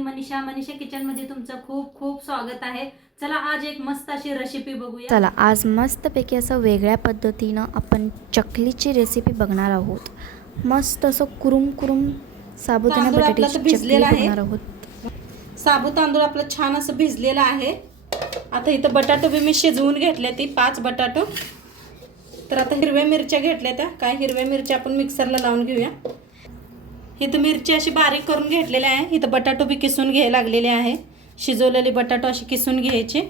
मी Manisha kitchen मध्ये तुमचं खूप खूप स्वागत आहे। चला आज एक मस्त अशी रेसिपी बघूया। चला आज मस्तपैकी असं वेगळ्या पद्धतीनं आपण चकलीची रेसिपी बघणार आहोत। मस्त असं कुरुम कुरुम साबुदाणा बटाट्याची चकली बघणार आहोत। साबुदाणा तांदूळ आपलं छान असं भिजलेलं आहे। आता इथं बटाटे बी मी शिजवून घेतले, ती 5 बटाटे। तर आता हिरव्या मिरच्या घेतल्या, त्या काय हिरव्या मिरच्या आपण मिक्सरला लावून घेऊया। इथं मिरची अशी बारीक करून घेतलेल्या आहे। इथं बटाटे बी किसून घ्यायला लागलेले आहे। शिजवलेले बटाटे असे किसून घ्यायचे।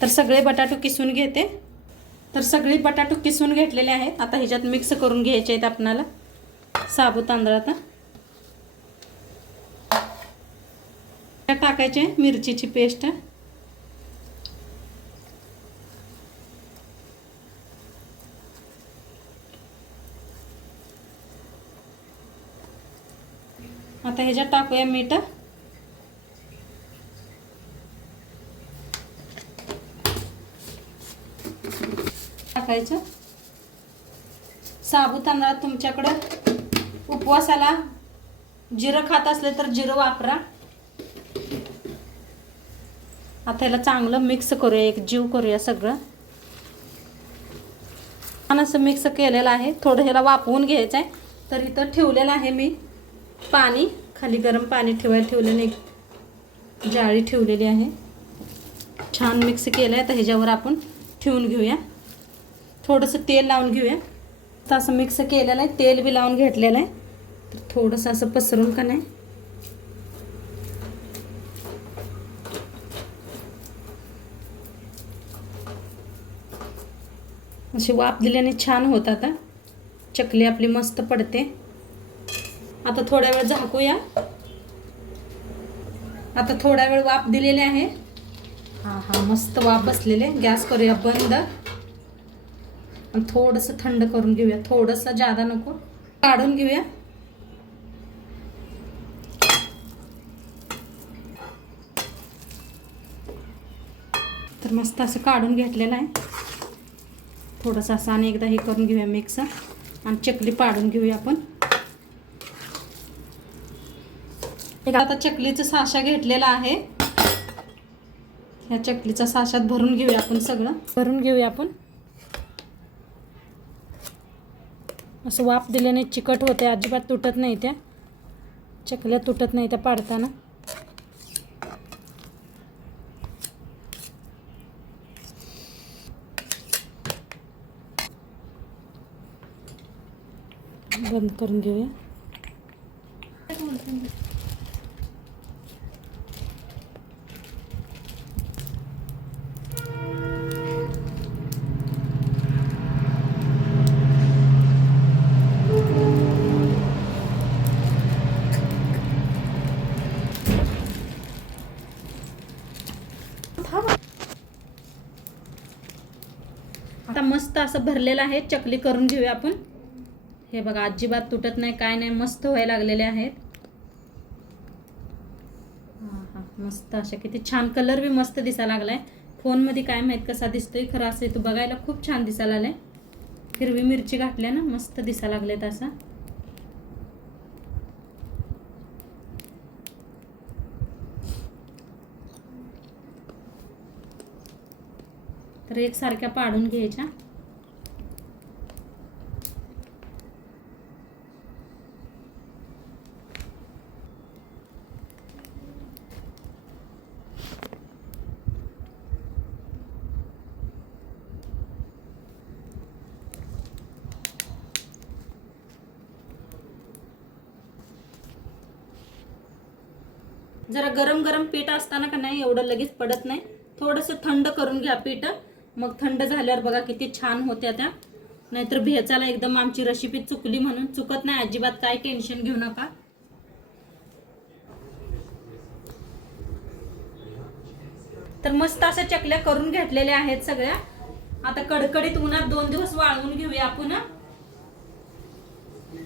तर सगळे बटाटे किसून घेते। तर सगळे बटाटे किसून घेतलेले आहेत। आता ह्याच्यात मिक्स करून घ्यायचे आहेत आपल्याला साबुदाणा तांदळात। टाकायचे मिरचीची पेस्ट, आता ह्याच्यात टाकूया मीठ, टाकायचं साबुदाणा। तुमच्याकडे उपवासाला जिरं खात असले तर जिरं वापरा। आता याला चांगलं मिक्स करूया, एक जीव करूया सगळं। छान असं मिक्स केलेलं आहे। थोडं ह्याला वाफवून घ्यायचं आहे। तर इथं ठेवलेलं आहे मी पाणी, खाली गरम पाणी ठेवलेलं, एक जाळी ठेवलेली आहे। छान मिक्स केलं आहे। तर ह्याच्यावर आपण ठेवून घेऊया। थोडंसं तेल लावून घेऊया। तर असं मिक्स केलेलं आहे, तेल बी लावून घेतलेलं आहे। तर थोडंसं असं पसरून का नाही अशी वाफ दिल्याने छान होतं। आता चकली आपली मस्त पडते। आता थोडा वेळ झाकूया। आता थोडा वेळ वाफ दिलेली आहे। हा मस्त वाफ बसलेले। गॅस करूया बंद आणि थोडंसं थंड करून घेऊया। थोडंसं जादा नको, काढून घेऊया। तर मस्त असं काढून घेतलेलं आहे। थोडंसं असं आणि एकदा हे करून घेऊया मिक्स आणि चकली पाडून घेऊया आपण। एक आता चकलीचा साचा घेतलेला आहे। ह्या चकलीचा साच्यात भरून घेऊया आपण, सगळं भरून घेऊया आपण। असं वाफ दिल्याने चिकट होते, अजिबात तुटत नाही, त्या चकल्या तुटत नाही त्या पाडताना। बंद करून घेऊया। आता मस्त असं भरलेलं आहे। चकली करून घेऊया आपण। हे बघा अजिबात तुटत नाही, काय नाही, मस्त व्हायला लागलेले आहेत। मस्त अशा, किती छान कलर बी मस्त दिसायला लागलाय। फोन मध्ये काय माहित कसा दिसतोय, खरं असं तो बघायला खूप छान दिसायला लागलाय। हिरवी मिरची घातल्या ना, मस्त दिसायला लागलेत असं। तर एकसारख्या पाडून घ्यायच्या। जरा गरम गरम पीठ असताना का नाही एवढं लगेच पडत नाही, थोडंसं थंड करून घ्या पीठ। मग थंड झाल्यावर बघा किती छान होत्या त्या। नाहीतर भेचायला एकदम आमची रेसिपी चुकली म्हणून चुकत नाही अजिबात, काय टेन्शन घेऊ नका। तर मस्त अशा चकल्या करून घेतलेल्या आहेत सगळ्या। आता कडकडीत उन्हात 2 दिवस वाळवून घेऊया आपण।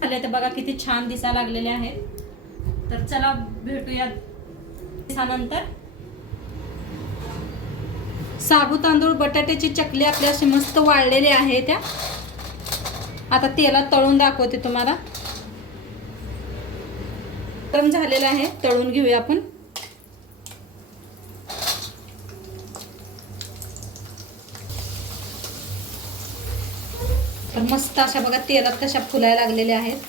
आले तर बघा किती छान दिसायला लागलेले आहेत। तर चला भेटूया नंतर। साबू तांदूळ बटाट्याची चकली आपली अशी मस्त वाळलेली आहे त्या। आता तेलात तळून दाखवते तुम्हाला। गरम झालेलं आहे, तळून घेऊया आपण. तर मस्त अशा बघा तेलात कशा फुलायला लागलेल्या आहेत,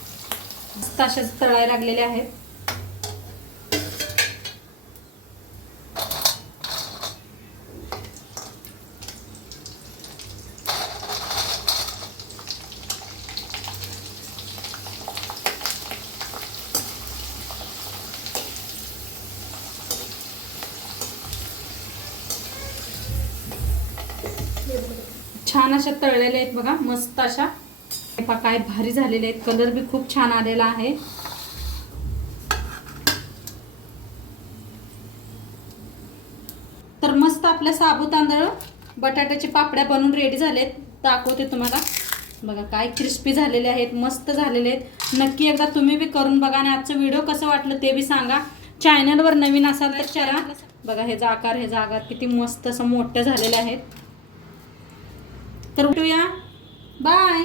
मस्त अशा तळायला लागलेल्या आहेत. छान अशा तळलेल्या आहेत बघा, मस्त अशा. काय भारी झालेले आहेत, कलर बी खूप छान आलेला आहे. तर मस्त आपल्या साबू तांदळ बटाट्याचे पापड्या बनवून रेडी झालेत. दाखवते तुम्हाला बघा, काय क्रिस्पी झालेले आहेत, मस्त झालेले आहेत. नक्की एकदा तुम्ही बी करून बघा आणि आजचं व्हिडिओ कसं वाटलं ते बी सांगा. चॅनलवर नवीन असाल तर चला. बघा ह्याचा आकार किती मस्त असं मोठं झालेलं आहे. तर उठूया, बाय.